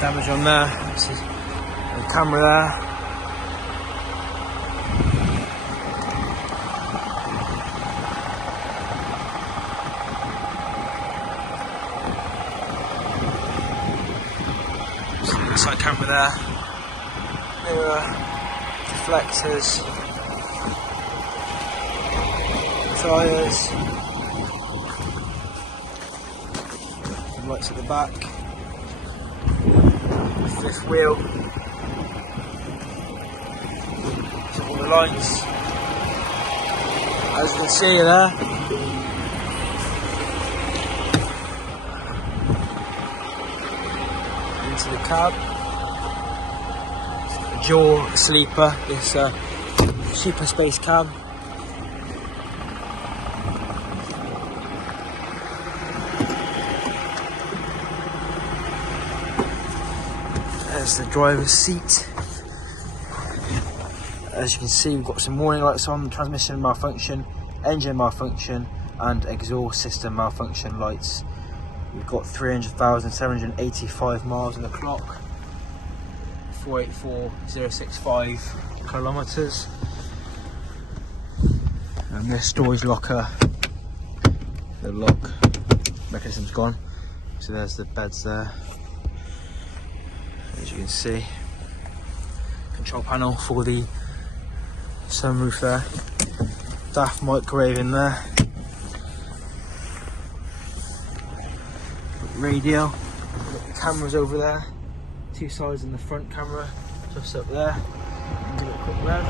Damage on there. This is the camera there. Side camera there. Mirror, deflectors, tyres, lights at the back, fifth wheel, so all the lights, as you can see there. Into the cab. Dual sleeper, this super space cab. There's the driver's seat. As you can see, we've got some warning lights on, transmission malfunction, engine malfunction, and exhaust system malfunction lights. We've got 300,785 miles on the clock. 484,065 kilometers, and this storage locker, the lock mechanism's gone, so there's the beds there. As you can see, control panel for the sunroof there, DAF microwave in there, radio, cameras over there. Two sides in the front camera, just up there. Give it a quick rev.